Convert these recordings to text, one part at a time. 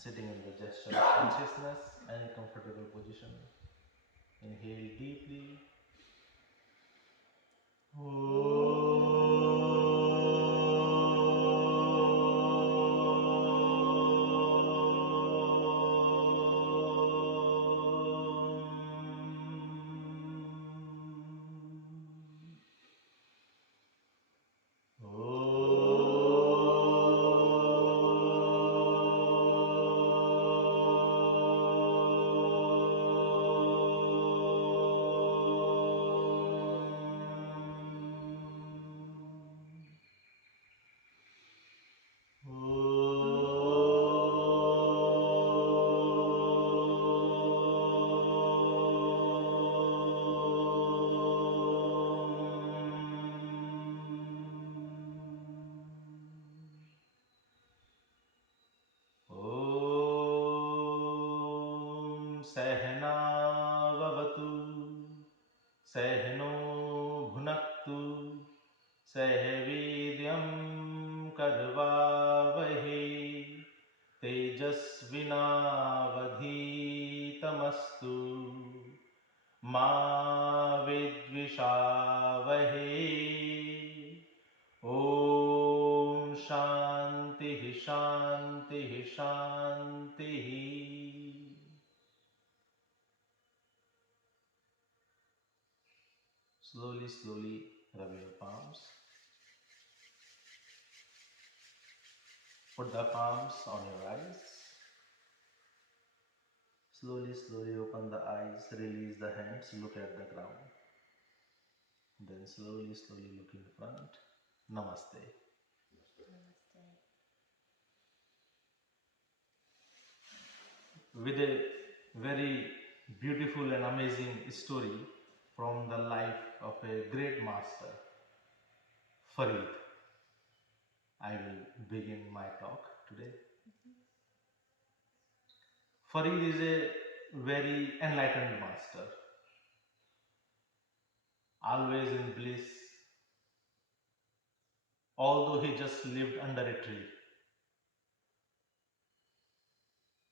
Sitting in the gesture of consciousness, any comfortable position. Inhale deeply. सहनावतु सहनो भुनक्तु सह वीर्यं कर्वावहै तेजस्विनावधीतमस्तु मा विद्विषावहै ॐ शान्तिः शान्तिः शान्तिः. Slowly, slowly rub your palms. Put the palms on your eyes. Slowly, slowly open the eyes, release the hands, look at the ground. Then slowly, slowly look in front. Namaste. Namaste. With a very beautiful and amazing story from the life of a great master, Farid, I will begin my talk today. Farid is a very enlightened master, always in bliss, although he just lived under a tree.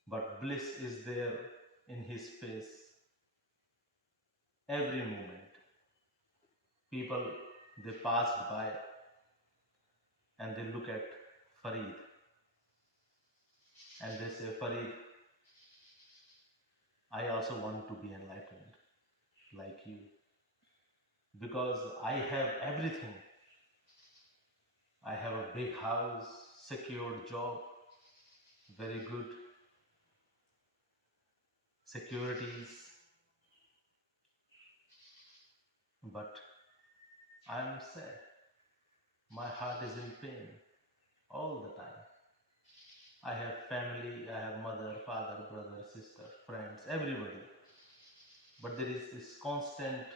But bliss is there in his face every moment. People, they passed by and they look at Farid and they say, Farid, I also want to be enlightened like you because I have everything. I have a big house, secured job, very good securities, but I am sad. My heart is in pain all the time. I have family, I have mother, father, brother, sister, friends, everybody. But there is this constant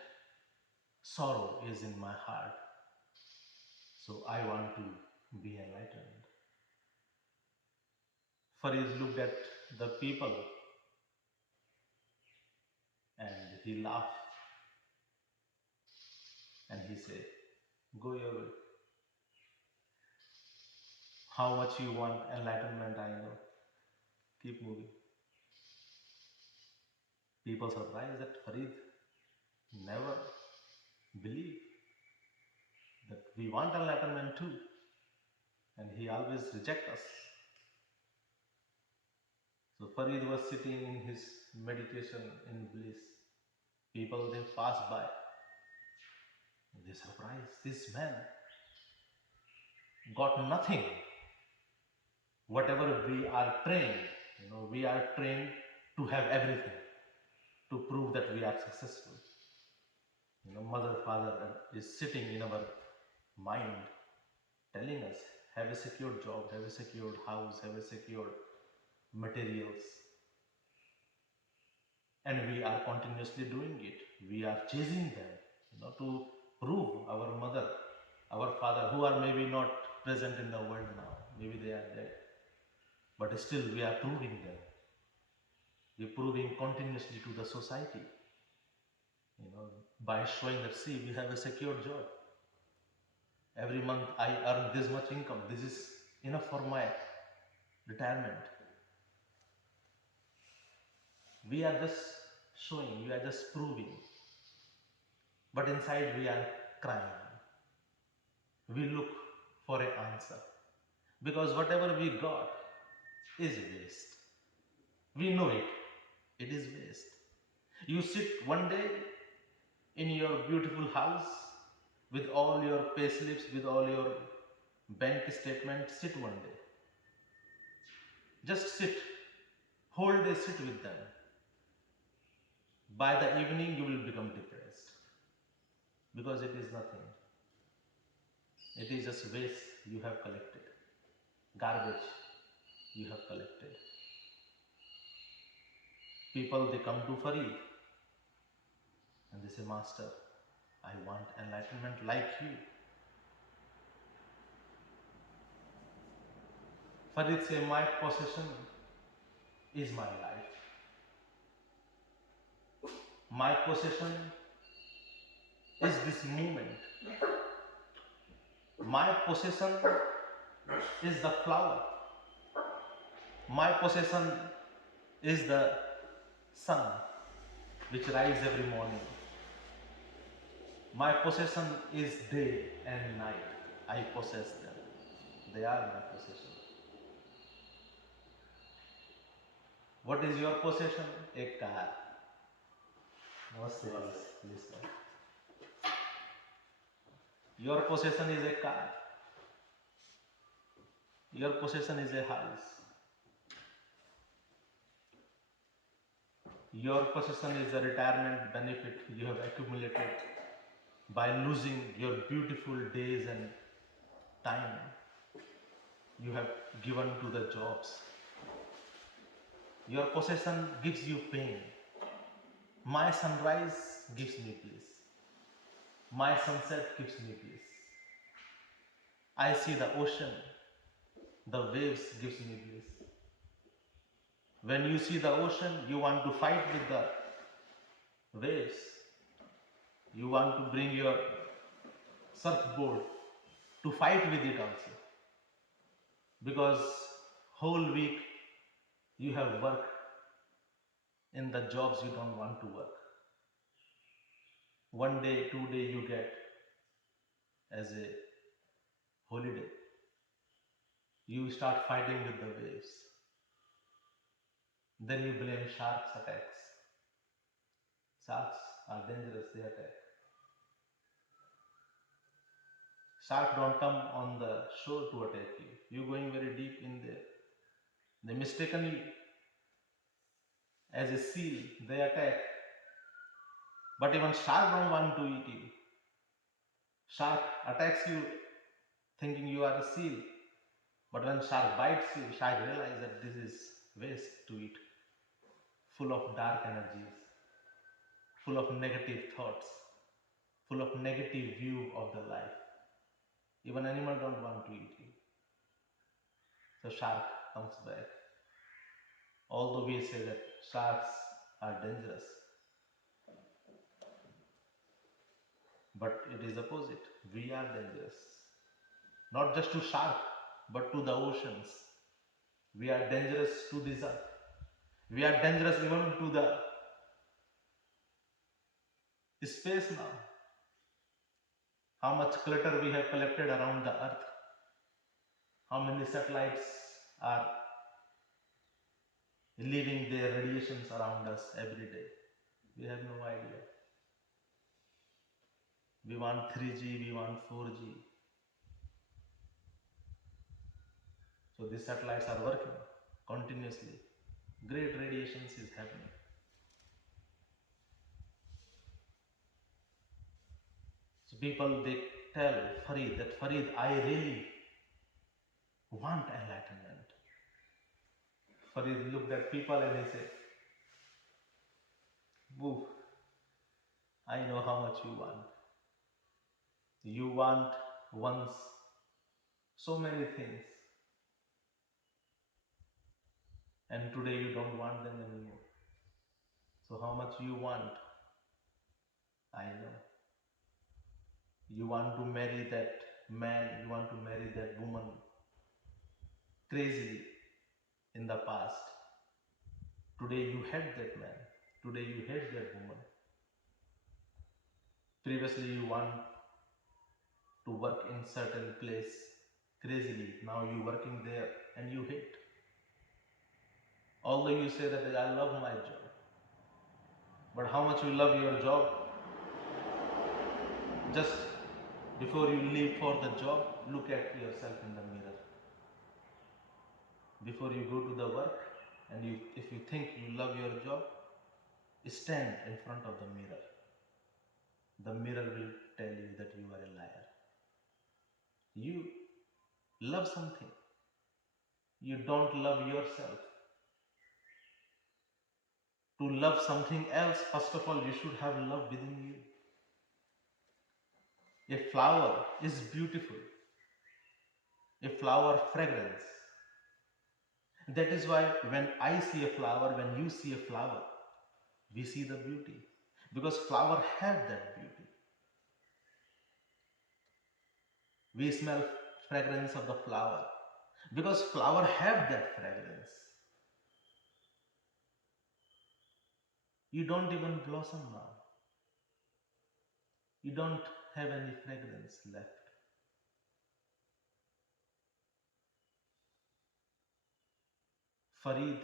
sorrow is in my heart. So I want to be enlightened. Farid looked at the people and he laughed and he said, go your way. How much you want enlightenment, I know. Keep moving. People surprised that Farid never believed that we want enlightenment too. And he always rejects us. So Farid was sitting in his meditation in bliss. People, they passed by. They surprised. This man got nothing. Whatever we are trained, we are trained to have everything, to prove that we are successful. Mother, father is sitting in our mind, telling us, have a secure job, have a secured house, have a secured materials. And we are continuously doing it. We are chasing them, to prove our mother, our father, who are maybe not present in the world now. Maybe they are dead. But still we are proving them. We're proving continuously to the society, by showing that, see, we have a secure job. Every month I earn this much income. This is enough for my retirement. We are just showing, we are just proving, but inside we are crying. We look for an answer because whatever we got is waste. We know it, it is waste. You sit one day in your beautiful house with all your pay slips, with all your bank statements, sit one day. Just sit, whole day sit with them. By the evening, you will become depressed because it is nothing. It is just waste you have collected, garbage you have collected. People they come to Farid and they say, Master, I want enlightenment like you. Farid say, my possession is my life. My possession is this moment. My possession is the flower. My possession is the sun which rises every morning. My possession is day and night. I possess them. They are my possession. What is your possession? A car. Namaste, please, sir. Your possession is a car. Your possession is a house. Your possession is a retirement benefit you have accumulated by losing your beautiful days and time you have given to the jobs. Your possession gives you pain. My sunrise gives me peace. My sunset gives me peace. I see the ocean, the waves gives me peace. When you see the ocean, you want to fight with the waves. You want to bring your surfboard to fight with it also. Because whole week you have worked in the jobs you don't want to work. One day, 2 day you get as a holiday. You start fighting with the waves. Then you blame sharks attacks. Sharks are dangerous, they attack. Shark don't come on the shore to attack you. You're going very deep in there. They mistakenly as a seal, they attack. But even shark don't want to eat you. Shark attacks you thinking you are a seal. But when shark bites you, shark realizes that this is waste to eat, full of dark energies, full of negative thoughts, full of negative view of the life. Even animal don't want to eat you. So shark comes back. Although we say that sharks are dangerous, but it is opposite. We are dangerous. Not just to shark, but to the oceans. We are dangerous to this earth. We are dangerous even to the space now. How much clutter we have collected around the earth. How many satellites are leaving their radiations around us every day. We have no idea. We want 3G, we want 4G. So these satellites are working continuously. Great radiations is happening. So people they tell Farid that Farid, I really want enlightenment. Farid looked at people and he said, Woo, I know how much you want. You want once so many things, and today you don't want them anymore. So how much you want, I know. You want to marry that man, you want to marry that woman crazily in the past. Today you hate that man. Today you hate that woman. Previously you want to work in certain place crazily. Now you working there and you hate. Although you say that I love my job, but how much you love your job, just before you leave for the job, look at yourself in the mirror. Before you go to the work, and if you think you love your job, stand in front of the mirror. The mirror will tell you that you are a liar. You love something. You don't love yourself. To love something else, first of all, you should have love within you. A flower is beautiful. A flower fragrance. That is why when I see a flower, when you see a flower, we see the beauty. Because flower have that beauty. We smell fragrance of the flower. Because flower have that fragrance. You don't even blossom now. You don't have any fragrance left. Farid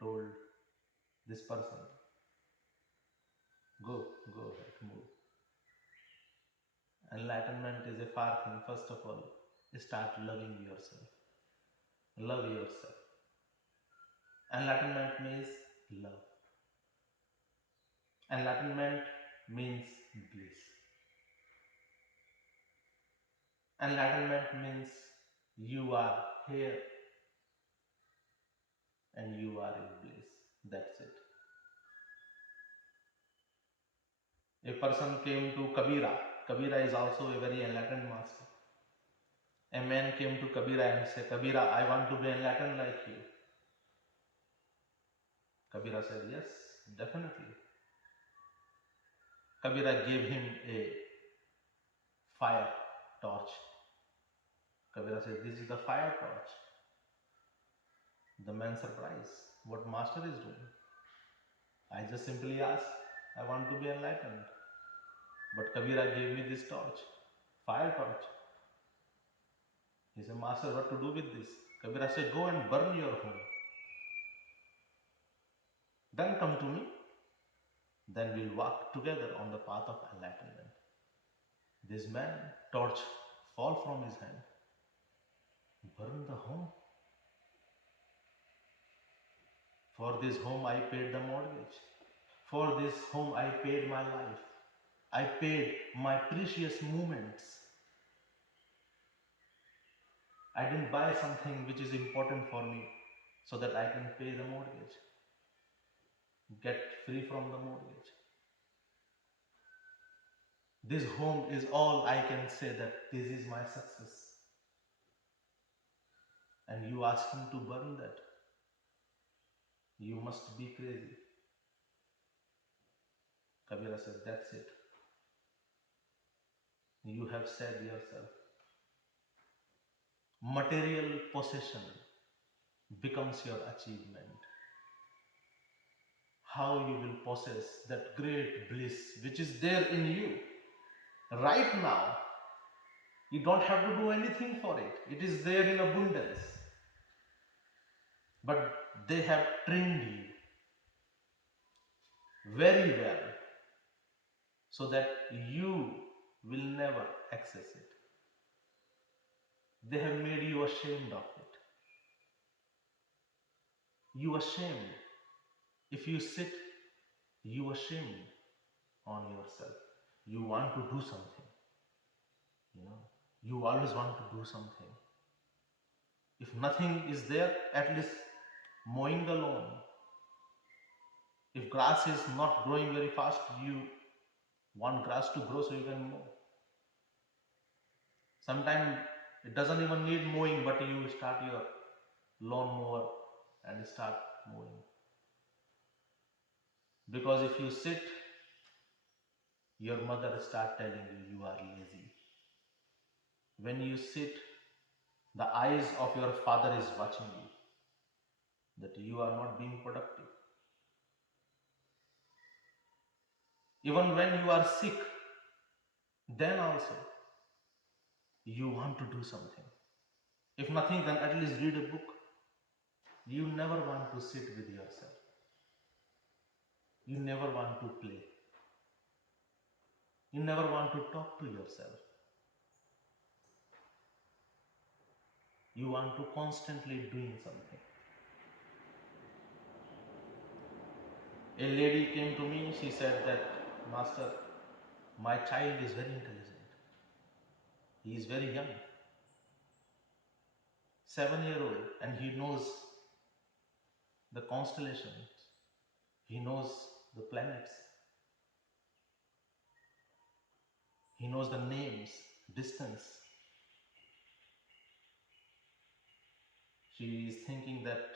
told this person, go, go ahead, move. Enlightenment is a far thing. First of all, start loving yourself. Love yourself. Enlightenment means love. Enlightenment means bliss. Enlightenment means you are here and you are in bliss. That's it. A person came to Kabira. Kabira is also a very enlightened master. A man came to Kabira and said, Kabira, I want to be enlightened like you. Kabira said, yes, definitely. Kabira gave him a fire torch. Kabira said, this is the fire torch. The man surprised. What master is doing? I just simply asked, I want to be enlightened. But Kabira gave me this torch, fire torch. He said, Master, what to do with this? Kabira said, go and burn your home. Then come to me. Then we'll walk together on the path of enlightenment. This man, torch fall from his hand. Burn the home. For this home I paid the mortgage. For this home I paid my life. I paid my precious moments. I didn't buy something which is important for me so that I can pay the mortgage, get free from the mortgage. This home is all I can say that this is my success. And you ask him to burn that. You must be crazy. Kabira said, that's it. You have said yourself. Material possession becomes your achievement. How you will possess that great bliss which is there in you right now. You don't have to do anything for it. It is there in abundance. But they have trained you very well so that you will never access it. They have made you ashamed of it. You ashamed. If you sit, you ashamed on yourself. You want to do something. You always want to do something. If nothing is there, at least mowing the lawn. If grass is not growing very fast, you want grass to grow so you can mow. Sometimes it doesn't even need mowing, but you start your lawn mower and start mowing. Because if you sit, your mother start telling you are lazy. When you sit, the eyes of your father is watching you, that you are not being productive. Even when you are sick, then also you want to do something. If nothing, then at least read a book. You never want to sit with yourself. You never want to play. You never want to talk to yourself. You want to constantly doing something. A lady came to me, she said that, Master, my child is very intelligent. He is very young, 7-year old, and he knows the constellations. He knows the planets. He knows the names, distance. She is thinking that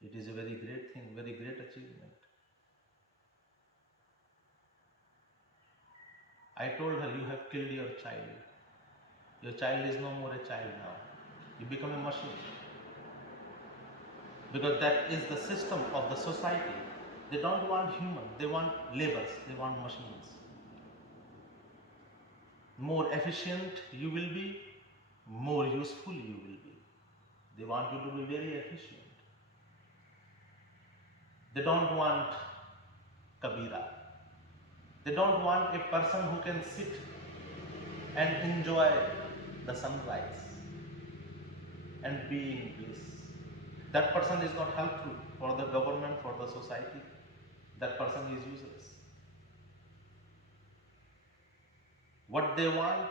it is a very great thing, very great achievement. I told her, you have killed your child. Your child is no more a child now. You become a machine. Because that is the system of the society. They don't want human, they want labors, they want machines. More efficient you will be, more useful you will be. They want you to be very efficient. They don't want Kabira. They don't want a person who can sit and enjoy the sunrise and be in bliss. That person is not helpful for the government, for the society. That person is useless. What they want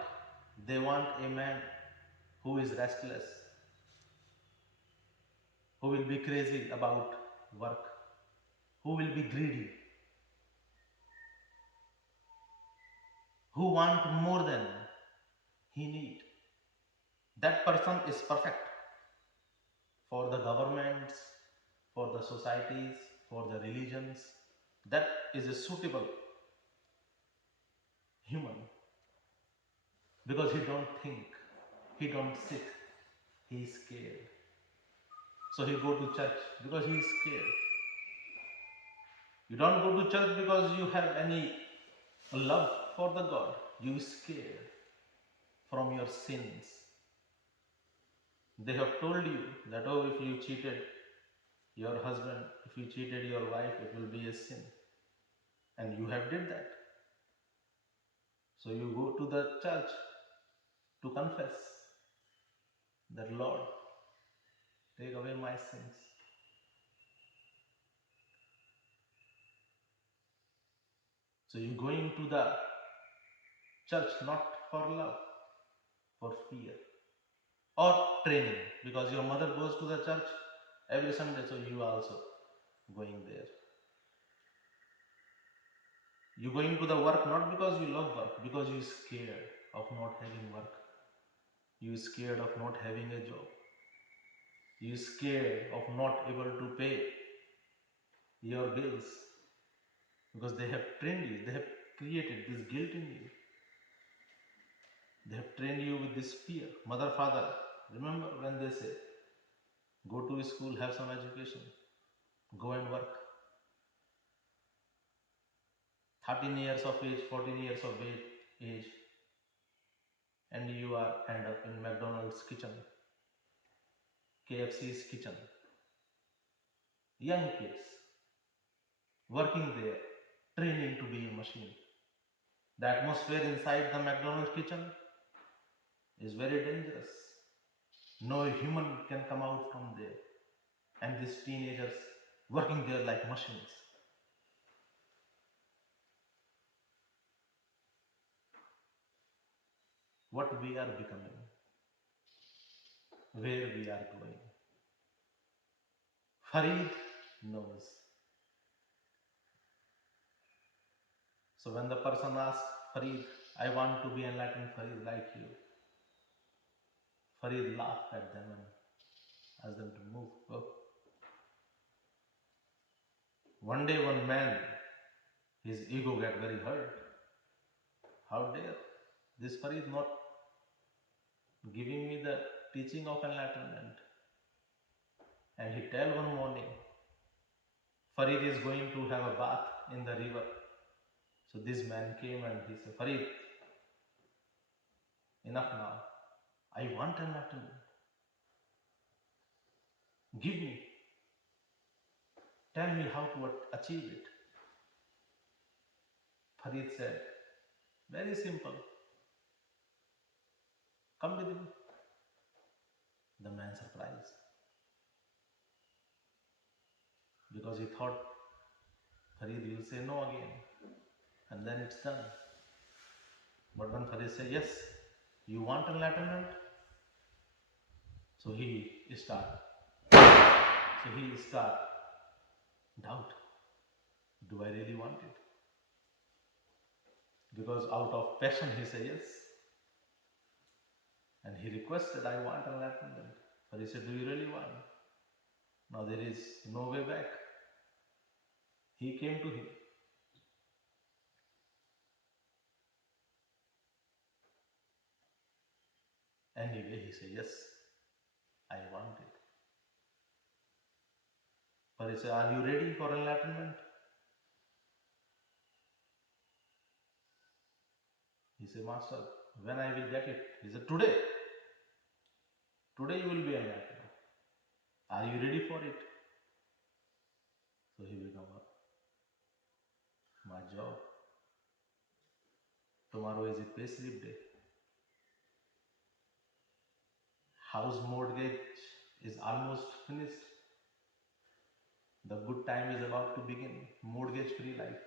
a man who is restless, who will be crazy about work, who will be greedy, who want more than he need. That person is perfect for the governments, for the societies, for the religions. That is a suitable human because he don't think, he don't sit, he is scared. So he go to church because he is scared. You don't go to church because you have any love for the God. You scared from your sins. They have told you that, oh, if you cheated your husband, if you cheated your wife, it will be a sin. And you have did that. So you go to the church to confess that, Lord, take away my sins. So you going to the church not for love, for fear or training, because your mother goes to the church every Sunday, so you are also going there. You going to the work not because you love work, because you scared of not having work. You scared of not having a job. You scared of not able to pay your bills because they have trained you. They have created this guilt in you. They have trained you with this fear. Mother, father, remember when they say, go to school, have some education, go and work. 13 years of age, 14 years of age, and you are end up in McDonald's kitchen, KFC's kitchen. Young kids working there, training to be a machine. The atmosphere inside the McDonald's kitchen is very dangerous. No human can come out from there. And these teenagers working there like machines. What we are becoming, where we are going. Farid knows. So when the person asks Farid, I want to be enlightened, Farid, like you. Farid laughed at them and asked them to move. Go. One day, one man, his ego got very hurt. How dare this Farid not giving me the teaching of enlightenment? And he tell one morning, Farid is going to have a bath in the river. So this man came and he said, Farid, enough now. I want enlightenment. Give me. Tell me how to achieve it. Farid said, very simple. Come with me. The man surprised because he thought Farid will say no again and then it's done. But when Farid said, yes, you want enlightenment? So he start. So he start doubt. Do I really want it? Because out of passion he said yes. And he requested, I want enlightenment. Farid said, do you really want? Now there is no way back. He came to him. Anyway, he said, yes, I want it. Farid said, are you ready for enlightenment? He said, Master, when I will get it? He said, today. Today you will be enlightened. Are you ready for it? So he will come up. My job. Tomorrow is a payslip day. House mortgage is almost finished. The good time is about to begin. Mortgage free life.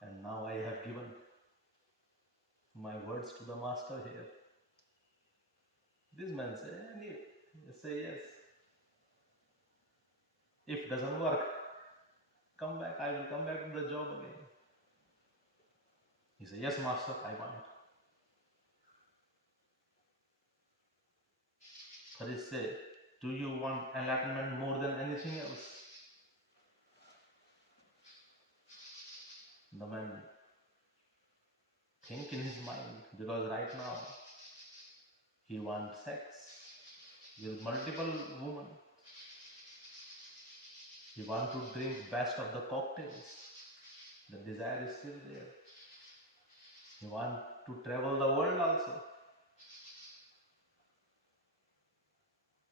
And now I have given my words to the master here. This man say yes. If doesn't work, come back. I will come back to the job again. He said, yes, master, I want. Farid said, do you want enlightenment more than anything else? The man think in his mind because right now he wants sex with multiple women. He wants to drink best of the cocktails. The desire is still there. He wants to travel the world also.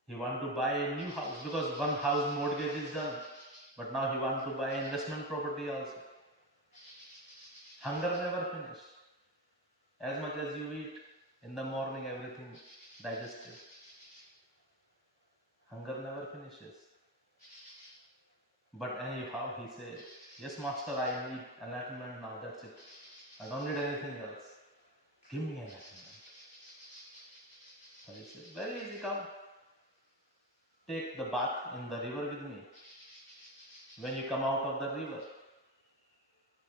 He wants to buy a new house because one house mortgage is done. But now he wants to buy investment property also. Hunger never finishes. As much as you eat in the morning, everything digested. Hunger never finishes. But anyhow, he said, yes, master, I need enlightenment now. That's it. I don't need anything else. Give me enlightenment. So he said, very easy, come. Take the bath in the river with me. When you come out of the river,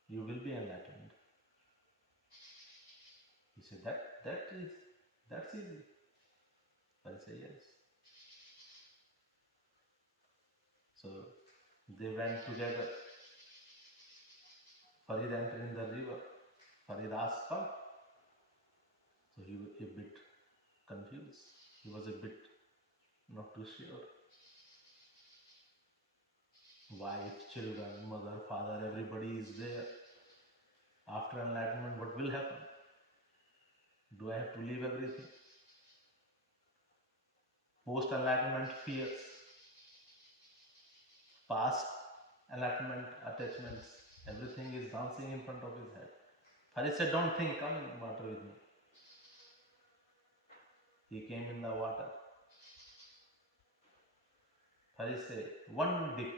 you will be enlightened. He said, that's easy. So I say, yes. So they went together. Farid entered in the river. Farid asked, come. So he was a bit confused. He was a bit not too sure. Wife, children, mother, father, everybody is there. After enlightenment, what will happen? Do I have to leave everything? Post enlightenment fears. Past enlightenment attachments. Everything is dancing in front of his head. Farid said, don't think, come in water with me. He came in the water. Farid said, one dip.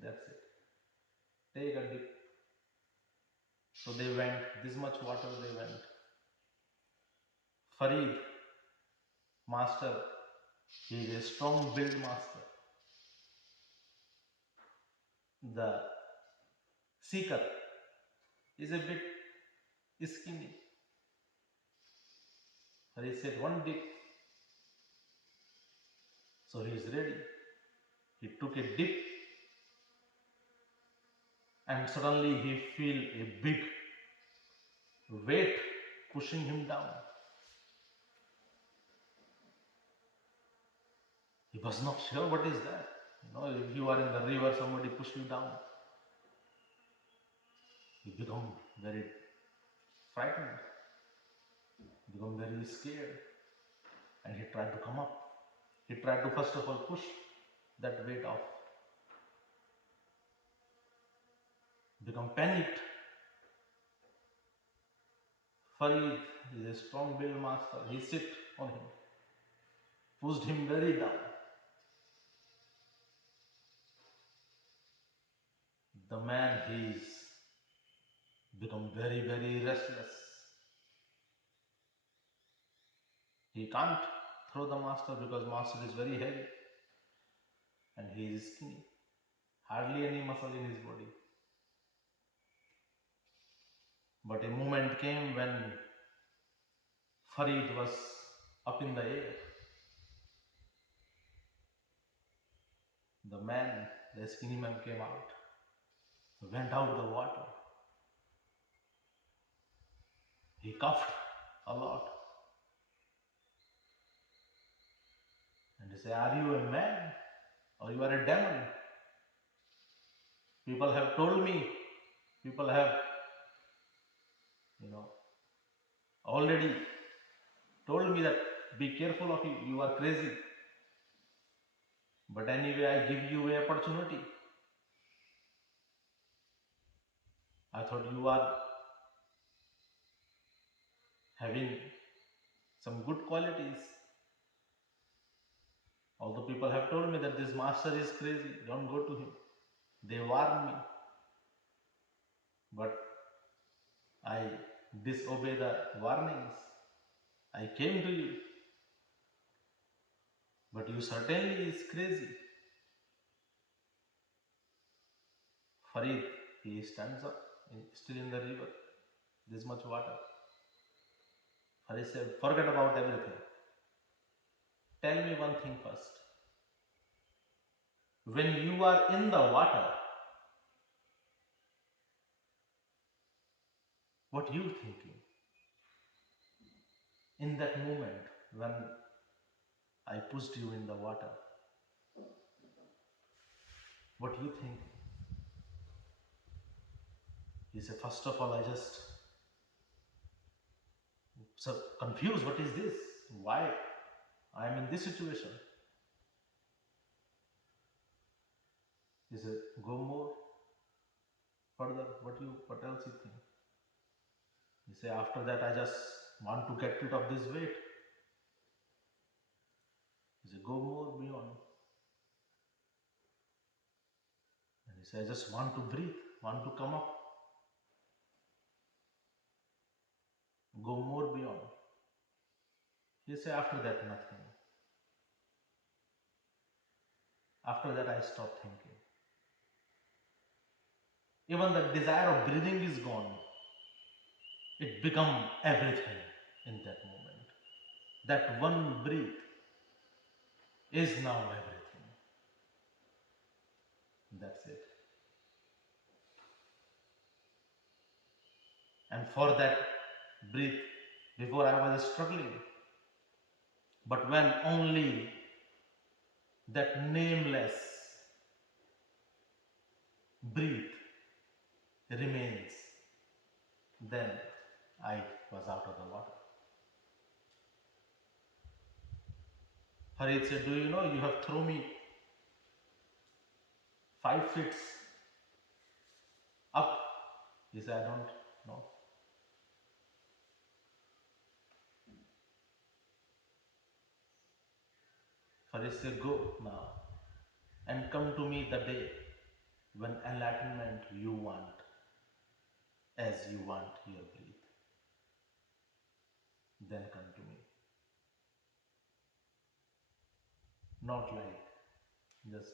That's it. Take a dip. So they went, this much water they went. Farid, master, he is a strong build master. The seeker is a bit skinny. Farid said, one dip. So he is ready. He took a dip and suddenly he feel a big weight pushing him down. He was not sure what is that. If you are in the river, somebody push you down. He become very frightened, become very scared, and he tried to come up. He tried to first of all push that weight off, become panicked. Farid is a strong build master. He sit on him, pushed him very down. The man he's become very, very restless. He can't throw the master because master is very heavy and he is skinny. Hardly any muscle in his body. But a moment came when Farid was up in the air. The man, the skinny man came out, went out the water. He coughed a lot and he said, "Are you a man or you are a demon? People have told me, people have, you know, already told me that be careful of you, you are crazy. But anyway, I give you an opportunity. I thought you are having some good qualities. Although people have told me that this master is crazy, don't go to him. They warned me, but I disobey the warnings. I came to you, but you certainly is crazy." Farid, he stands up, still in the river, this much water. Farid said, "Forget about everything. Tell me one thing first. When you are in the water, what you thinking? In that moment when I pushed you in the water, what you think?" He said, "First of all, I just so confused. What is this? Why I am in this situation?" He said, "Go more further. What else you think?" He said, "After that, I just want to get rid of this weight." He said, "Go more beyond." And he said, "I just want to breathe, want to come up, go more beyond." He said, "After that, nothing. After that, I stopped thinking. Even the desire of breathing is gone. It become everything in that moment. That one breath is now everything. That's it." And for that breath, before I was struggling. But when only that nameless breath remains, then I was out of the water. Harit said, "Do you know you have thrown me 5 feet up?" He said, "I don't know." Harit said, "Go now and come to me the day when enlightenment you want as you want your breath. Then come to me." Not like just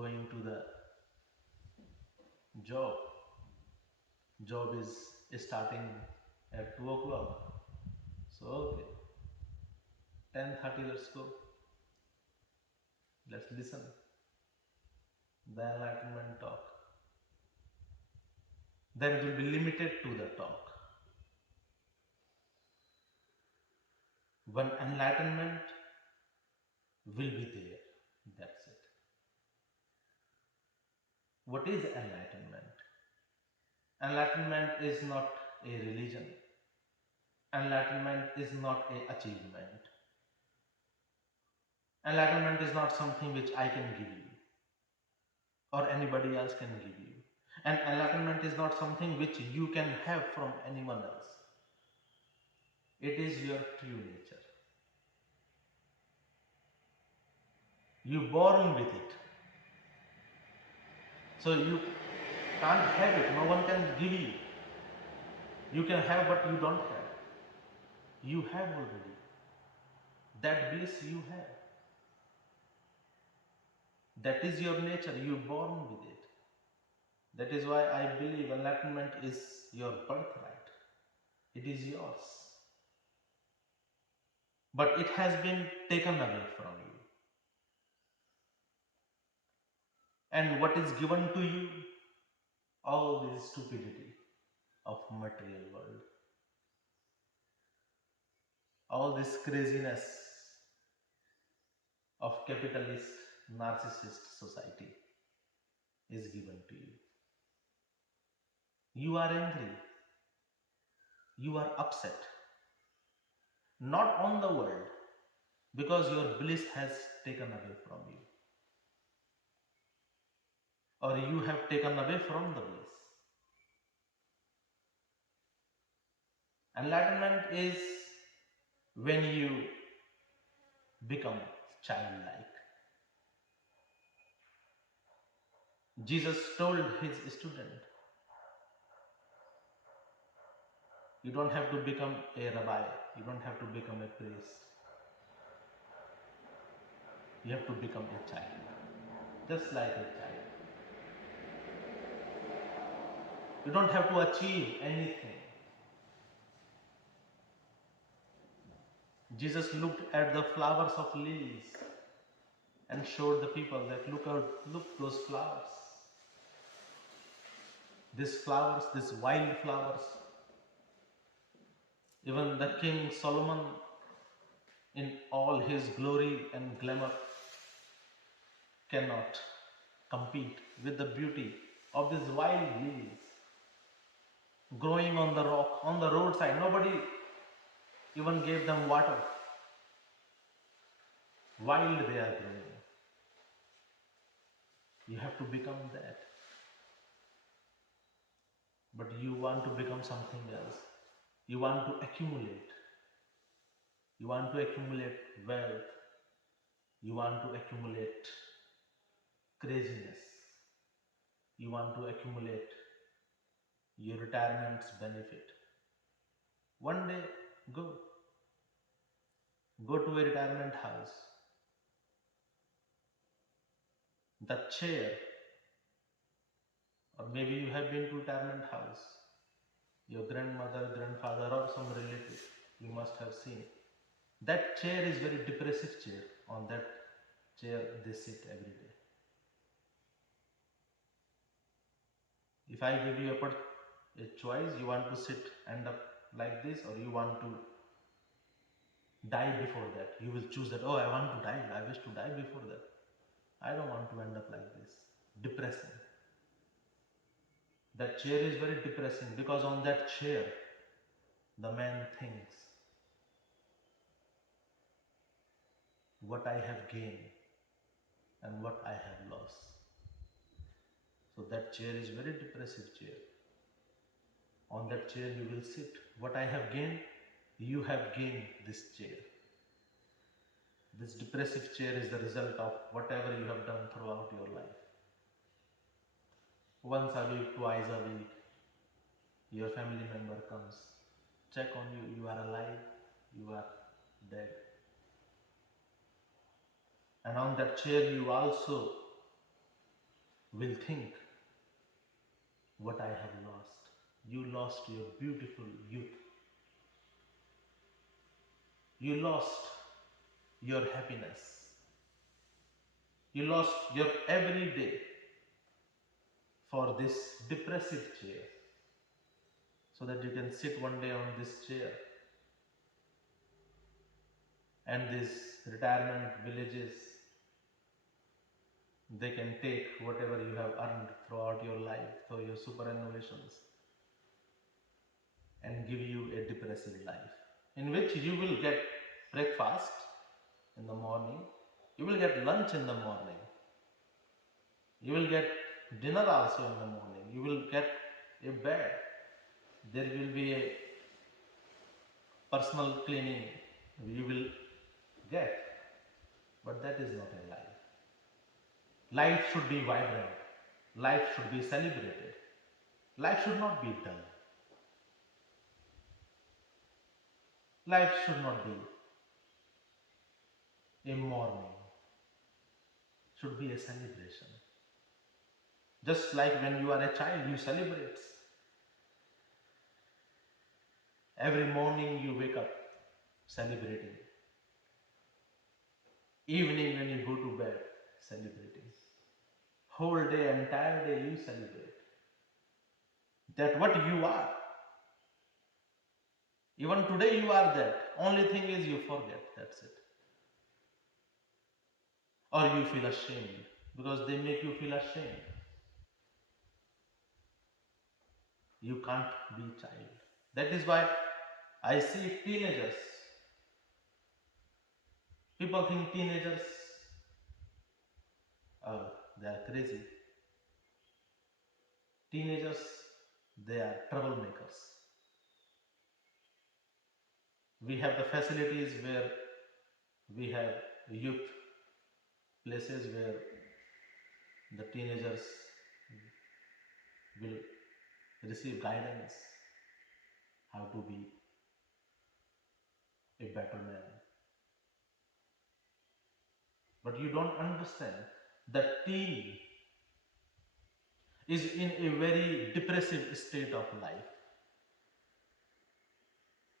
going to the job. Job is starting at 2 o'clock. So, okay, 10:30, let's go. Let's listen. The enlightenment talk. Then it will be limited to the talk. When enlightenment will be there, that's it. What is enlightenment? Enlightenment is not a religion. Enlightenment is not a achievement. Enlightenment is not something which I can give you or anybody else can give you. And enlightenment is not something which you can have from anyone else. It is your true nature. You born with it. So you can't have it. No one can give you. You can have but you don't have. You have already. That bliss you have. That is your nature. You born with it. That is why I believe enlightenment is your birthright. It is yours. But it has been taken away from you. And what is given to you? All this stupidity of material world. All this craziness of capitalist, narcissist society is given to you. You are angry. You are upset. Not on the world, because your bliss has taken away from you. Or you have taken away from the bliss. Enlightenment is when you become childlike. Jesus told his student, you don't have to become a rabbi, you don't have to become a priest. You have to become a child, just like a child. You don't have to achieve anything. Jesus looked at the flowers of lilies and showed the people that look those flowers. These flowers, these wild flowers. Even the King Solomon, in all his glory and glamour, cannot compete with the beauty of these wild lilies growing on the rock, on the roadside. Nobody even gave them water. Wild they are growing. You have to become that. But you want to become something else. You want to accumulate. You want to accumulate wealth. You want to accumulate craziness. You want to accumulate your retirement's benefit. One day, go. Go to a retirement house. The chair, or maybe you have been to retirement house. Your grandmother, grandfather, or some relative you must have seen. That chair is very depressive chair. On that chair they sit every day. If I give you a choice, you want to sit, end up like this, or you want to die before that. You will choose that, oh, I want to die. I wish to die before that. I don't want to end up like this. Depressing. That chair is very depressing because on that chair, the man thinks what I have gained and what I have lost. So that chair is very depressive chair. On that chair you will sit. What I have gained, you have gained this chair. This depressive chair is the result of whatever you have done throughout your life. Once a week, twice a week, your family member comes, check on you, you are alive, you are dead. And on that chair you also will think what I have lost. You lost your beautiful youth. You lost your happiness. You lost your everyday for this depressive chair, so that you can sit one day on this chair. And these retirement villages, they can take whatever you have earned throughout your life, through your superannuations. and give you a depressive life in which you will get breakfast in the morning, you will get lunch in the morning, you will get dinner also in the morning, you will get a bed, there will be a personal cleaning you will get, but that is not a life. Life should be vibrant, life should be celebrated, life should not be dull, life should not be a mourning, should be a celebration. Just like when you are a child, you celebrate. Every morning you wake up celebrating. Evening when you go to bed, celebrating. Whole day, entire day you celebrate. That what you are. Even today you are that. Only thing is you forget. That's it. Or you feel ashamed because they make you feel ashamed. You can't be child. That is why I see teenagers. People think teenagers, oh, they are crazy. Teenagers, they are troublemakers. We have the facilities where we have youth places where the teenagers will receive guidance how to be a better man. But you don't understand that teen is in a very depressive state of life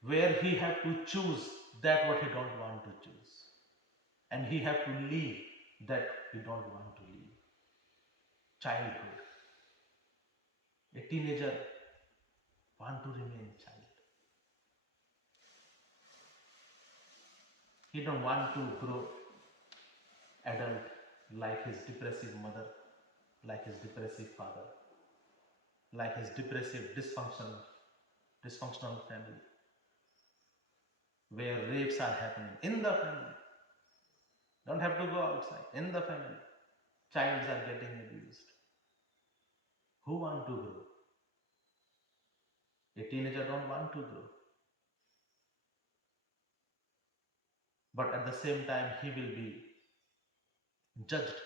where he have to choose that what he don't want to choose, and he have to leave that he don't want to leave. Childhood. A teenager want to remain child. He don't want to grow adult like his depressive mother, like his depressive father, like his depressive dysfunctional family, where rapes are happening in the family. Don't have to go outside. In the family, childs are getting abused. Who want to grow? A teenager don't want to grow, but at the same time he will be judged.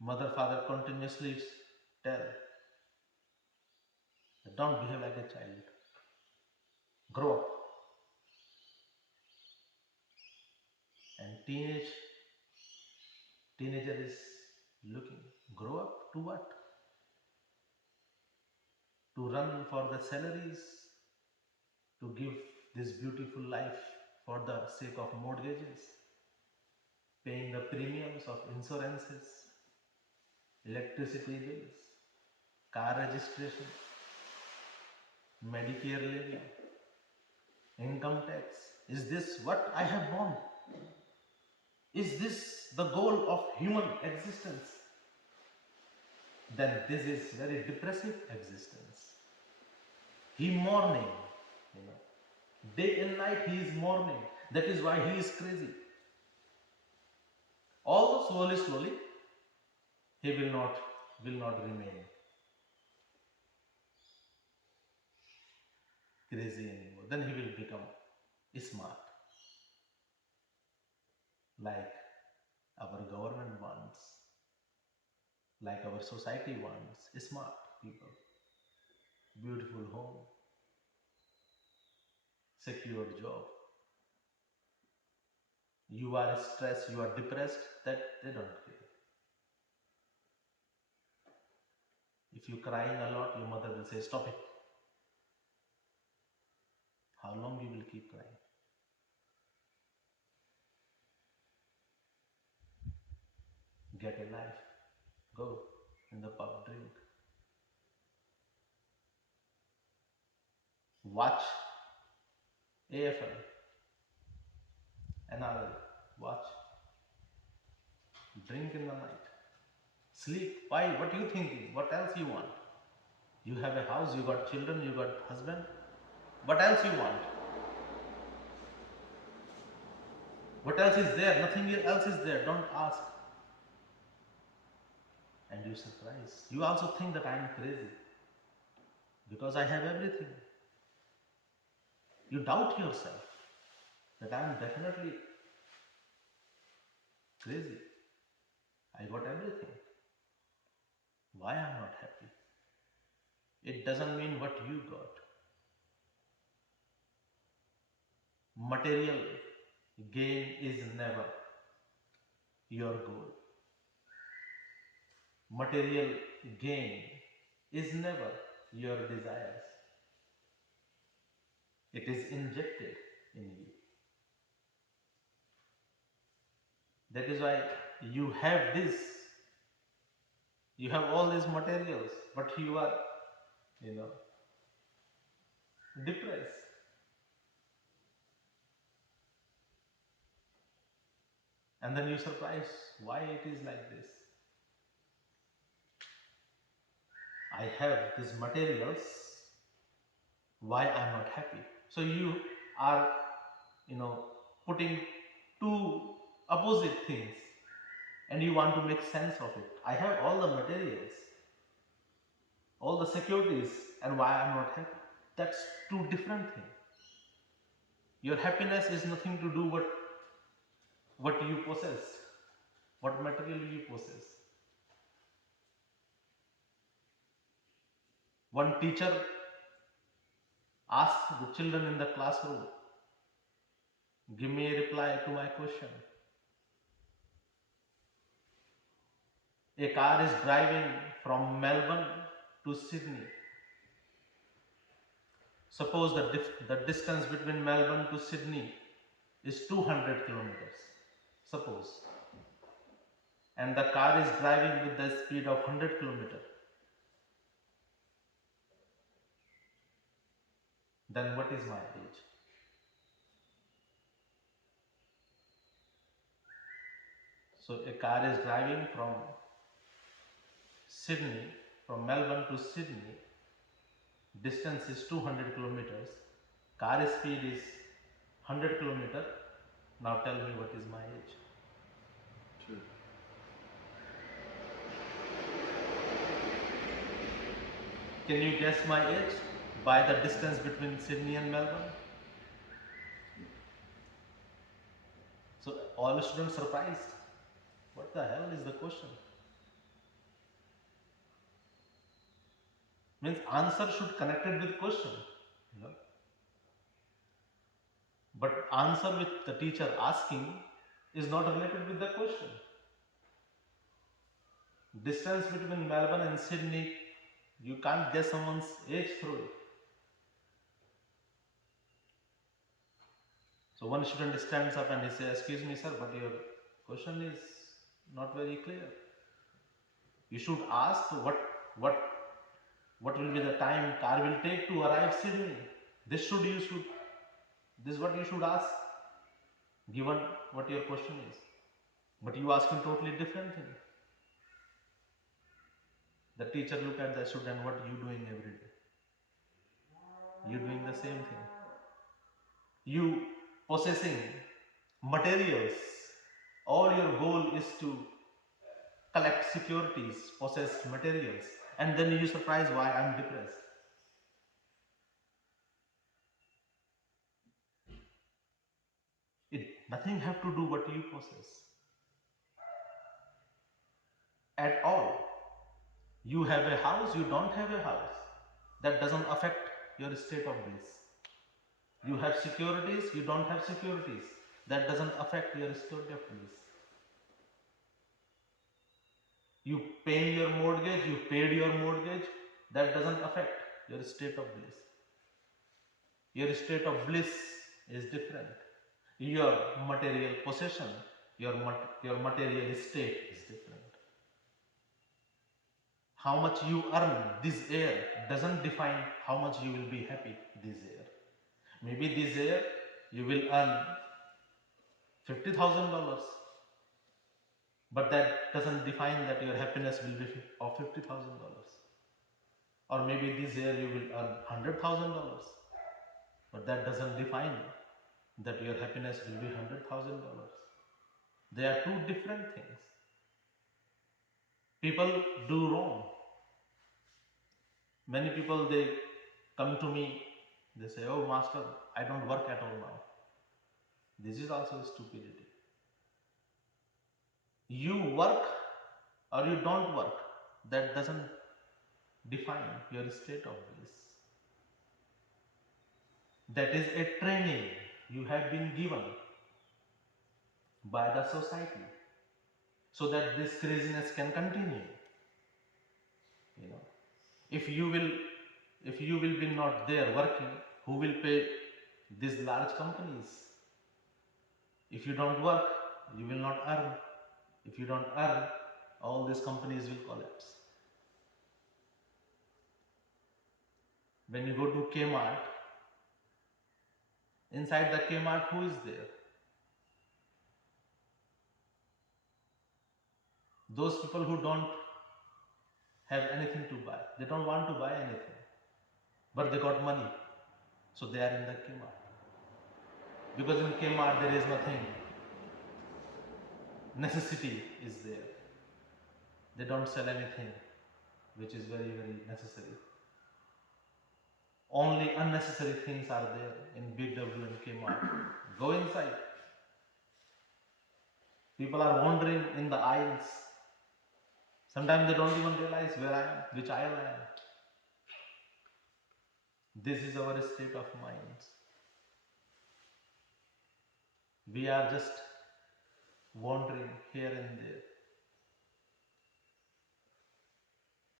Mother, father continuously tell, don't behave like a child. Grow up. And teenager is looking. Grow up to what? To run for the salaries, to give this beautiful life for the sake of mortgages, paying the premiums of insurances, electricity bills, car registration, Medicare levy, income tax. Is this what I have want? Is this the goal of human existence? Then this is very depressive existence. He mourning, you know. Day and night he is mourning. That is why he is crazy. Although slowly, he will not remain crazy anymore. Then he will become smart, like our government wants, like our society wants. Smart people, beautiful home, secure job. You are stressed, you are depressed, that they don't care. If you're crying a lot, your mother will say, stop it. How long you will keep crying? Get a life. Go in the pub, drink. Watch AFL, NRL. Watch. Drink in the night. Sleep. Why? What are you thinking? What else you want? You have a house, you got children, you got husband. What else you want? What else is there? Nothing else is there. Don't ask. And you surprise. You also think that I am crazy because I have everything. You doubt yourself that I am definitely crazy. I got everything. Why I am not happy? It doesn't mean what you got. Material gain is never your goal. Material gain is never your desires. It is injected in you. That is why you have this, you have all these materials, but you are, you know, depressed. And then you surprise why it is like this. I have these materials, why I'm not happy. So you are, you know, putting two opposite things and you want to make sense of it. I have all the materials, all the securities, and why I'm not happy. That's two different things. Your happiness is nothing to do with what you possess, what material you possess. One teacher asked the children in the classroom, give me a reply to my question. A car is driving from Melbourne to Sydney. Suppose the distance between Melbourne to Sydney is 200 kilometers. Suppose. And the car is driving with the speed of 100 kilometers. Then what is my age? So a car is driving from Sydney, from Melbourne to Sydney. Distance is 200 kilometers. Car speed is 100 kilometers. Now tell me what is my age? True. Can you guess my age by the distance between Sydney and Melbourne? So all students surprised. What the hell is the question? Means answer should connected with question. You know? But answer with the teacher asking is not related with the question. Distance between Melbourne and Sydney, you can't guess someone's age through it. So one student stands up and he says, excuse me sir, but your question is not very clear. You should ask what will be the time car will take to arrive Sydney. This is what you should ask, given what your question is. But you asking totally different thing. The teacher look at the student, what you doing every day? You doing the same thing. You possessing materials. All your goal is to collect securities, possess materials, and then you surprise why I'm depressed. It nothing have to do what you possess at all. You have a house, you don't have a house. That doesn't affect your state of bliss. You have securities, you don't have securities. That doesn't affect your state of bliss. You pay your mortgage, you paid your mortgage. That doesn't affect your state of bliss. Your state of bliss is different. Your material possession, your material state is different. How much you earn this year doesn't define how much you will be happy this year. Maybe this year you will earn $50,000, but that doesn't define that your happiness will be of $50,000. Or maybe this year you will earn $100,000, but that doesn't define that your happiness will be $100,000. They are two different things. People do wrong. Many people they come to me, they say, "Oh, master, I don't work at all now." This is also stupidity. You work or you don't work, that doesn't define your state of bliss. That is a training you have been given by the society so that this craziness can continue. You know, if you will, if you will be not there working, who will pay these large companies? If you don't work, you will not earn. If you don't earn, all these companies will collapse. When you go to Kmart, inside the Kmart, who is there? Those people who don't have anything to buy. They don't want to buy anything, but they got money, so they are in the Kmart. Because in Kmart there is nothing. Necessity is there. They don't sell anything which is very, very necessary. Only unnecessary things are there in Big W and Kmart. Go inside. People are wandering in the aisles. Sometimes they don't even realize where I am, which aisle I am. This is our state of mind. We are just wandering here and there.